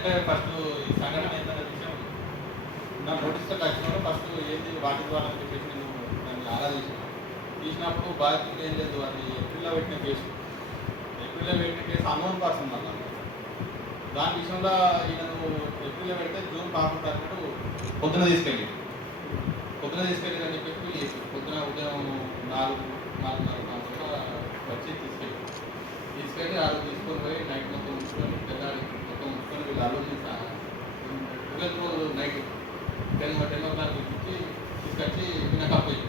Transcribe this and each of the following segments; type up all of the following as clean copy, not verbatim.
ఏంటంటే ఫస్ట్ ఈ సంఘటన ఏంటనే విషయం నా నోటీస్తో వచ్చినప్పుడు ఫస్ట్ ఏంది వాటి ద్వారా అని చెప్పేసి నేను దాన్ని ఆరాధించిన తీసినప్పుడు బాధ్యత ఏం లేదు, అది ఏప్రిల్లో పెట్టిన కేసు. ఏప్రిల్లో పెట్టిన కేసు అన్నోన్ పర్సన్ అన్న దాని విషయంలో ఈయనను ఏప్రిల్లో పెడితే జూన్ కాకుండా అన్నట్టు పొద్దున తీసుకెళ్ళి అని చెప్పేసి పొద్దున ఉదయం 4:30 వచ్చి తీసుకెళ్ళి ఆ రోజు తీసుకొని పోయి నైట్ మొత్తం ఉంచుకొని తెల్లారి మొత్తం ఉంచుకొని వీళ్ళు అల్లుని 12th రోజు నైట్ 10 o'clock ఇచ్చి తీసుకొచ్చి ఈయనకు అప్పయింది.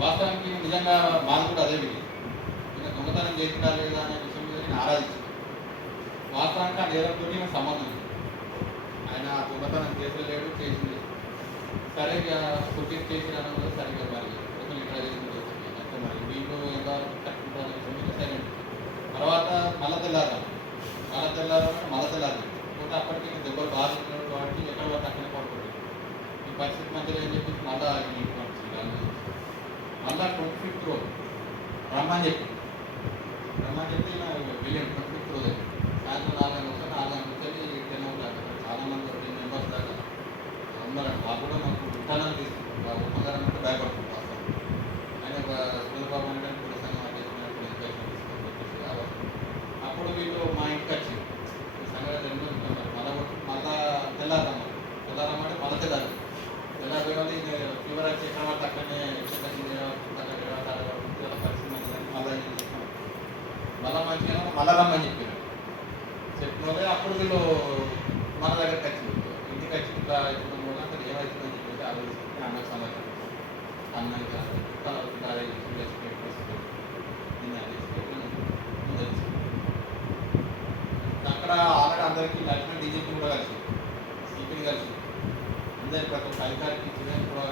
వాస్తవానికి నిజంగా మాది కూడా అదే విధి. ఈయన దొంగతనం చేసినా లేదా అనే విషయం మీద నేను ఆరాధించాను. వాస్తవానికి ఆ నేరంతో ఈయన సంబంధం లేదు. ఆయన దొంగతనం చేసలేడు, చేసింది సరే కుకింగ్ చేసి రావడం సరిగ్గా మరి కొంచెం ఇక్కడ చేసుకుంటే అంటే మరి వీళ్ళు ఎలా కట్టుకుంటారనే విషయం మీద సరే. తర్వాత మళ్ళా తెల్లారు పోతే అప్పటికి దెబ్బలు బాగా ఉన్నాడు కాబట్టి ఎక్కడ పడితే అక్కడే పడుతుంది. ఈ పరిస్థితి మధ్యలో ఏం చెప్పి మళ్ళా మళ్ళా 25th రోజు రమ్మని చెప్పి నా వెళ్ళాను. 25th రోజు సాయంత్రం 4 గంటలకి 10 o'clock చాలామంది 10 members దాకా ఉన్నారండి. వాళ్ళు కూడా మాకు విధానాలు తీసుకుంటారు. ఒప్పందాలు అంటే భయపడుతుంది వాస్తవం. ఆయన చంద్రబాబు అంటే కూడా సంఘం అధ్యక్షుడు ఇన్స్పెక్షన్ తీసుకొని చెప్పేసి అప్పుడు వీళ్ళు మా ఇంటికి వచ్చి ఈ సంఘటన మళ్ళా తెల్లారమ్మంటే మళ్ళీ తెల్లారి వేయాలి. ఫీవర్ వచ్చి ఎక్కడ పడితే అక్కడనే పరిస్థితి మంచిదని మళ్ళీ మంచిగా మళ్ళా రమ్మని చెప్పిన వాళ్ళే అప్పుడు వీళ్ళు మన దగ్గరికి వచ్చింది. ఇంటికి వచ్చి ఇట్లా అవుతుంది కూడా అక్కడ ఏమవుతుందని చెప్పేసి ఆలోచించి అన్నకు సమాచారం అన్నకి అక్కడ ఆల్రెడీ అందరికీ లక్ష్మణ్ డీజీపీ కూడా కలిసి సిపిని కలిసి అందరికి ప్రతి ఒక్క అధికారికి కూడా